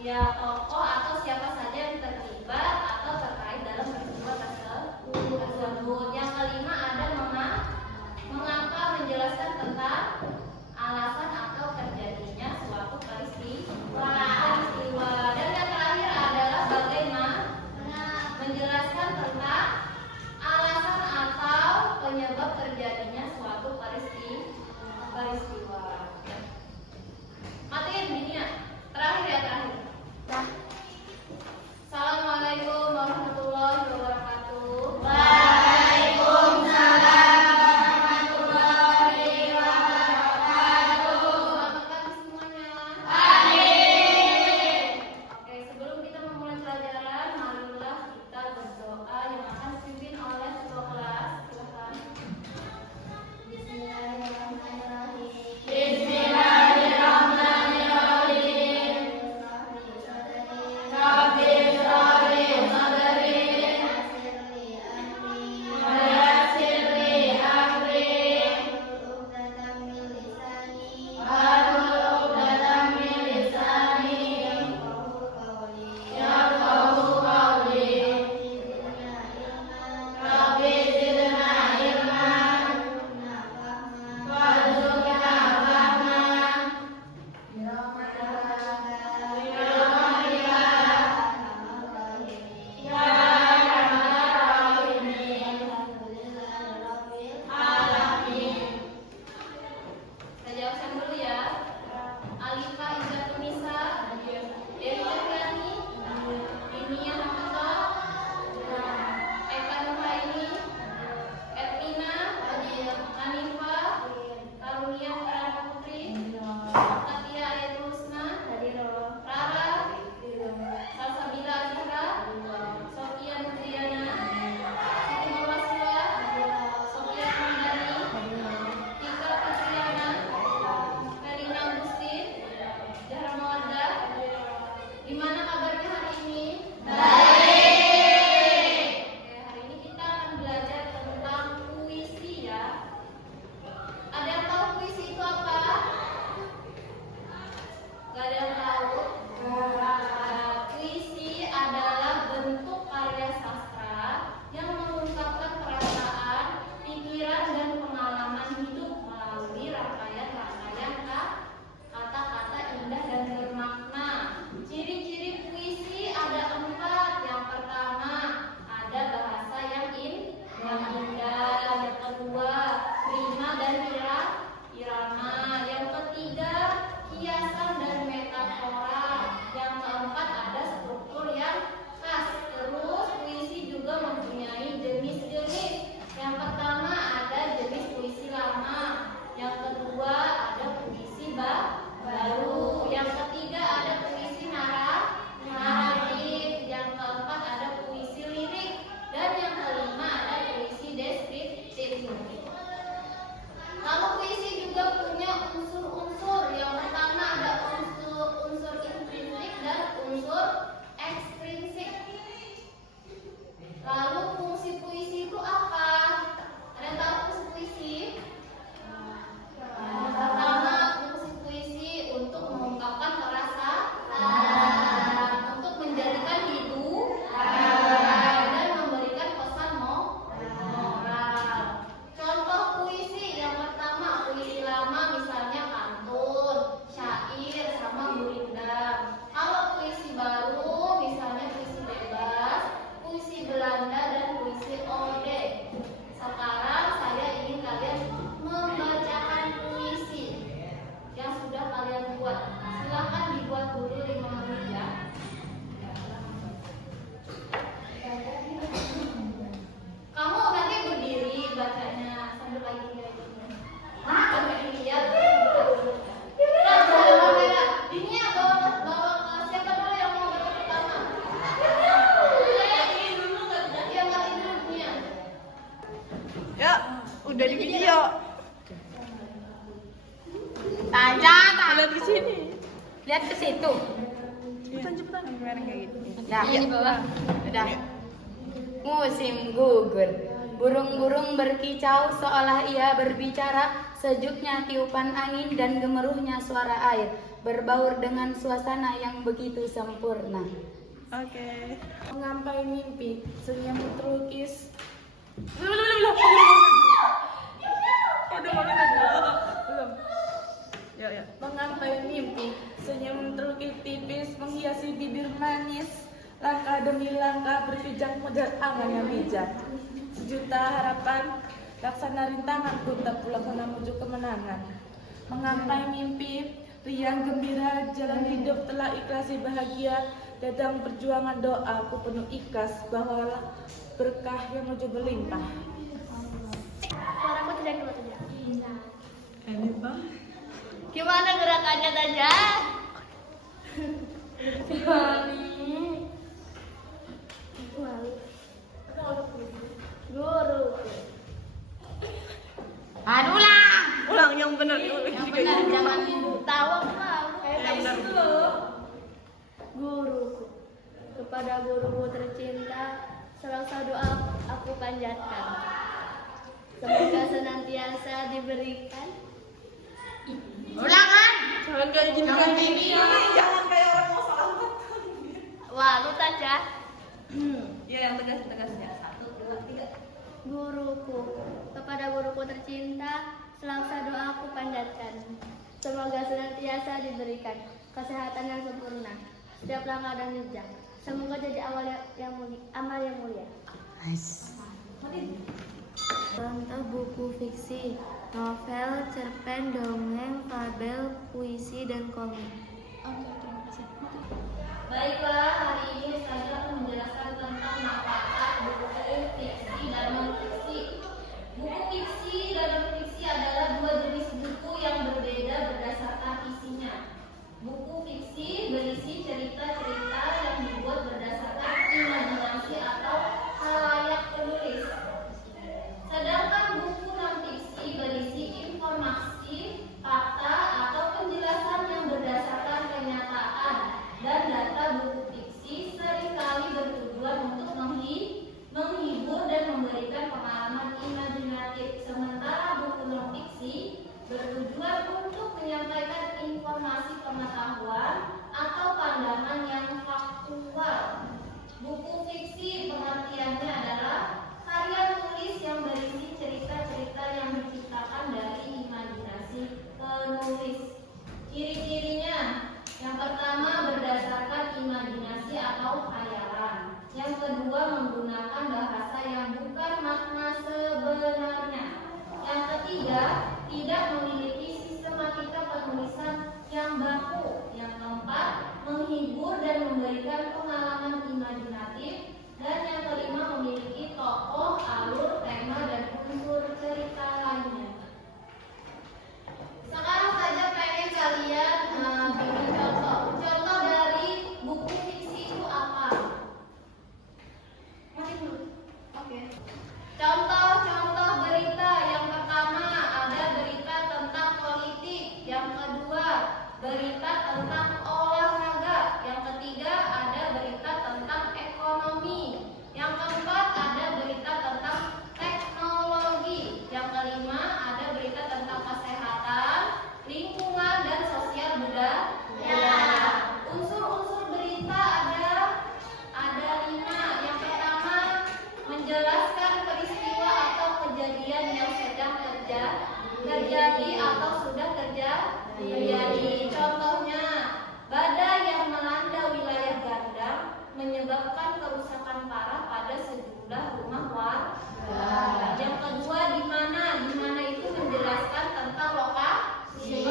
Ya, tokoh atau siapa saja yang terlibat atau terkait dalam peristiwa tersebut. Yang kelima ada mengapa, menjelaskan tentang alasan atau terjadinya suatu peristiwa. Dan yang terakhir adalah bagaimana, menjelaskan tentang alasan atau penyebab terjadinya suatu peristiwa. Matiin gini ya. Terakhir ya, terakhir. Assalamualaikum warahmatullahi wabarakatuh. Waalaikumsalam warahmatullahi wabarakatuh. Selamat pagi semuanya. Amin. Oke, sebelum kita memulai pelajaran, marilah kita berdoa yang akan dipimpin oleh ketua kelas. Silakan. Bismillahirrahmanirrahim. Bismillahirrahmanirrahim. Rabbi shrah li sadri wa yassir li amri wahlul 'uqdatam min lisani yafqahu qawli. Rabbi zidna ilman warzuqna fahman ya arhamar rahimin. Alamin. Saya jawabkan dulu ya. Alifa Izzatun Nisa, Dewi Cahyani, Dinia Hamzah, Eka Nurhaini, Edwina, Hanifa, Karunia Pradana Putri, Katia Ayatul Husna, Rara, Salsabila Azhara, Sofia Nutriana, Siti Nurwasila, Sofia Mandani, Tika Fitriana, Karina Agustin, Zahra Mawaddah. Gimana kabarnya hari ini? Baik. Oke, hari ini kita akan belajar tentang puisi ya. Ada yang tahu puisi itu apa? Gak ada yang tahu? Puisi adalah bentuk karya sastra yang mengungkapkan perasaan, pikiran, dan pengalaman hidup melalui rangkaian-rangkaian kata-kata indah dan bermakna. Ciri-ciri puisi ada 4. Yang pertama, ada bahasa yang indah. Yang kedua, rima dan irama. Yang ketiga, kiasan dan metafora. Yang keempat, ada struktur yang khas. Terus puisi juga mempunyai jenis-jenis. Yang pertama ada jenis puisi lama. Yang kedua ada puisi baru. Yang ketiga ada puisi naratif. Yang keempat ada puisi lirik. Dan yang kelima ada puisi deskriptif. Lalu puisi juga punya unsur-unsur. Yang pertama ada unsur intrinsik dan unsur ekstrinsik. Lalu fungsi puisi itu apa? Ada yang tahu fungsi puisi? Yang pertama, fungsi puisi untuk mengungkapkan perasaan, untuk menjadikan hiburan, dan memberikan pesan moral. Contoh puisi yang pertama, puisi lama misalnya pantun, syair, sama gurindam. Kalau puisi baru misalnya puisi bebas, puisi Belanda, dan puisi ode. Sekarang saya ingin kalian membacakan puisi yang sudah kalian buat. Silakan dibuat dulu 5 menit ya. Kamu nanti berdiri bacanya sambil lagi gini. Sambil lihat. Nah, ini ya bawa siapa dulu yang mau baca pertama? Ini dulu nggak ada. Yang mati dulu punya. Ya, udah di video. Tanya, Lihat ke sini. lihat ke situ. Cepetan kemarin kayak gitu. Ya, Iya. di bawah. Udah. Musim gugur. Burung-burung berkicau seolah ia berbicara, sejuknya tiupan angin dan gemuruhnya suara air. berbaur dengan suasana yang begitu sempurna. Oke. Mengampai mimpi, senyum terlukis. Belum. Ya. Mengampai mimpi, senyum terlukis tipis menghiasi bibir manis. Langkah demi langkah berpijak modal angan yang bijak. Sejuta harapan, laksana rintanganku tak pulang menuju kemenangan. Mengampai mimpi, riang gembira, jalan hidup telah ikhlasi bahagia. Dadang perjuangan doa, ku penuh ikhlas bahwa berkah yang menuju berlimpah. Suaraku tidak keluar saja. Ini Pak. Gimana gerakannya saja? Guru. Aduh lah. Ulang yang benar. Yang benar jangan tawa Pak. Yang benar. Guruku. Kepada guruku tercinta, selalu doa aku panjatkan. Semoga senantiasa diberikan. Ulangan. Jangan kayak gini. Jangan kayak orang mau salah. Wah, lu saja. Ya yang tegas-tegasnya. 1, 2, 3. Guruku, kepada guruku tercinta, selalu doa aku panjatkan. Semoga senantiasa diberikan kesehatan yang sempurna, setiap langkah dan jejak. Semoga jadi amal yang mulia. Contoh buku fiksi, novel, cerpen, dongeng, fabel, puisi, dan komik. Baiklah, hari ini saya akan menjelaskan tentang manfaat buku fiksi dan non-fiksi. Buku fiksi dan non-fiksi adalah dua jenis buku yang berbeda berdasarkan isinya. Buku fiksi berisi cerita-cerita yang dibuat berdasarkan imajinasi atau khayal penulis. Sedangkan buku non-fiksi berisi informasi, fakta, atau penjelasan yang berdasarkan kenyataan dan data. Buku fiksi seringkali bertujuan untuk menghibur dan memberikan pengalaman imajinatif, sementara buku non-fiksi bertujuan untuk menyampaikan informasi pengetahuan atau pandangan yang faktual. Buku fiksi pengertiannya adalah karya tulis yang berisi cerita-cerita yang diciptakan dari imajinasi penulis. Ciri-cirinya, yang pertama berdasarkan imajinasi atau khayalan. Yang kedua menggunakan bahasa yang bukan makna sebenarnya. Yang ketiga tidak memiliki sistematika penulisan yang baku. Yang keempat menghibur dan memberikan pengalaman imajinatif. Dan yang kelima memiliki tokoh, alur, tema, dan unsur cerita lainnya. Sekarang saja pengen kalian bikin contoh. Contoh dari buku fiksi itu apa? Oke. Contoh-contoh berita. Yang pertama ada berita tentang politik. Yang kedua berita tentang olahraga. Yang ketiga ada berita tentang ekonomi. Yang keempat ada berita tentang teknologi. Yang kelima ada berita tentang kesehatan, lingkungan, dan sosial budaya. Unsur-unsur berita ada 5. Yang pertama menjelaskan peristiwa atau kejadian yang sedang terjadi atau sudah terjadi. Contohnya, badai yang melanda wilayah Gandang menyebabkan kerusakan parah pada sejumlah rumah warga. Yang kedua, di mana? Di mana itu menjelaskan tentang lokasi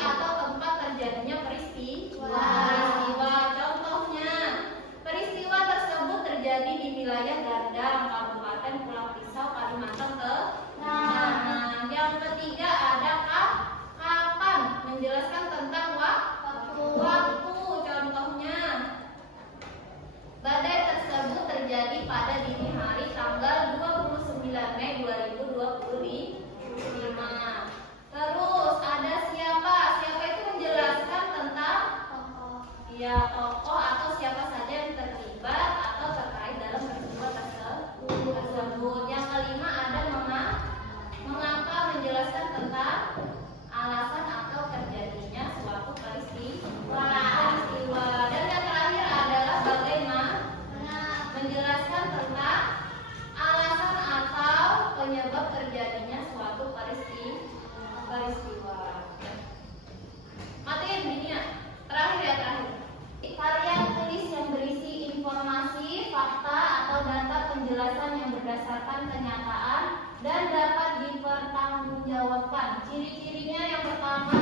atau tempat terjadinya peristiwa. Contohnya, peristiwa tersebut terjadi di wilayah Gandang, Kabupaten Pulang Pisau, Kalimantan Tengah. Yang ketiga ada kapan, menjelaskan tentang waktu. Contohnya, badai tersebut terjadi pada dini hari tanggal 29 Mei 2025. Terus ada siapa? Siapa itu menjelaskan tentang tokoh atau siapa saja yang terlibat atau terkait dalam peristiwa tersebut. Yang kelima ada mengapa, menjelaskan tentang alasan atau terjadinya suatu peristiwa. berdasarkan kenyataan dan dapat dipertanggungjawabkan. Ciri-cirinya yang pertama,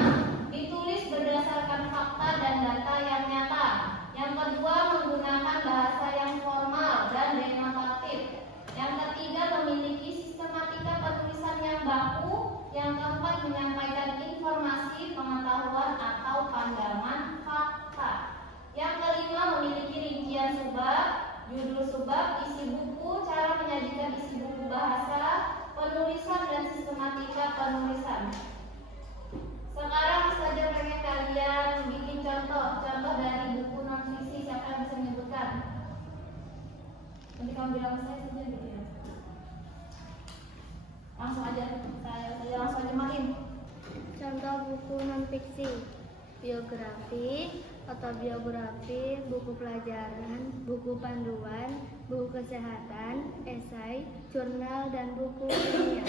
ditulis berdasarkan fakta dan data yang nyata. Yang kedua, menggunakan bahasa yang formal dan denotatif. Yang ketiga, memiliki sistematika penulisan yang baku. Yang keempat, menyampaikan informasi, pengetahuan atau pandangan fakta. Yang kelima, memiliki rincian subbab, judul subbab, isi buku, cara menyajikan isi buku bahasa, penulisan dan sistematika penulisan. Sekarang saja pengen kalian bikin contoh dari buku non fiksi. Siapa yang bisa menyebutkan? Nanti kamu bilang saya saja gitu ya. Langsung aja, saya langsung aja makin. Contoh buku non-fiksi: biografi, autobiografi, buku pelajaran, buku panduan, buku kesehatan, esai, jurnal, dan buku ilmiah.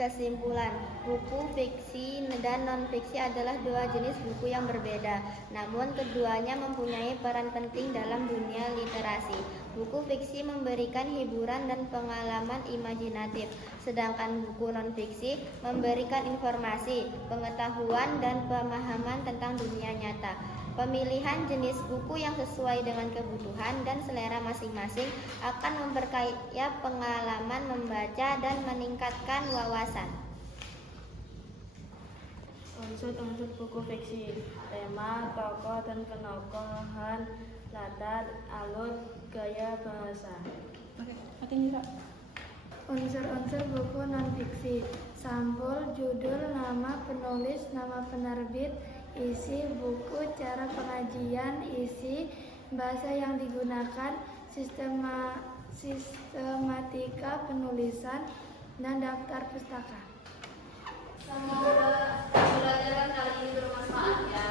Kesimpulan, buku fiksi dan non-fiksi adalah dua jenis buku yang berbeda, namun keduanya mempunyai peran penting dalam dunia literasi. Buku fiksi memberikan hiburan dan pengalaman imajinatif, sedangkan buku non-fiksi memberikan informasi, pengetahuan, dan pemahaman tentang dunia nyata. Pemilihan jenis buku yang sesuai dengan kebutuhan dan selera masing-masing akan memperkaya pengalaman membaca dan meningkatkan wawasan. Unsur-unsur buku fiksi: tema, tokoh dan penokohan, latar, alur, gaya bahasa. Oke, makin Nira. Unsur-unsur buku non-fiksi: sampul, judul, nama penulis, nama penerbit, isi buku, cara pengajian, isi, bahasa yang digunakan, sistematika penulisan, dan daftar pustaka. Semoga pembelajaran kali ini bermanfaat ya.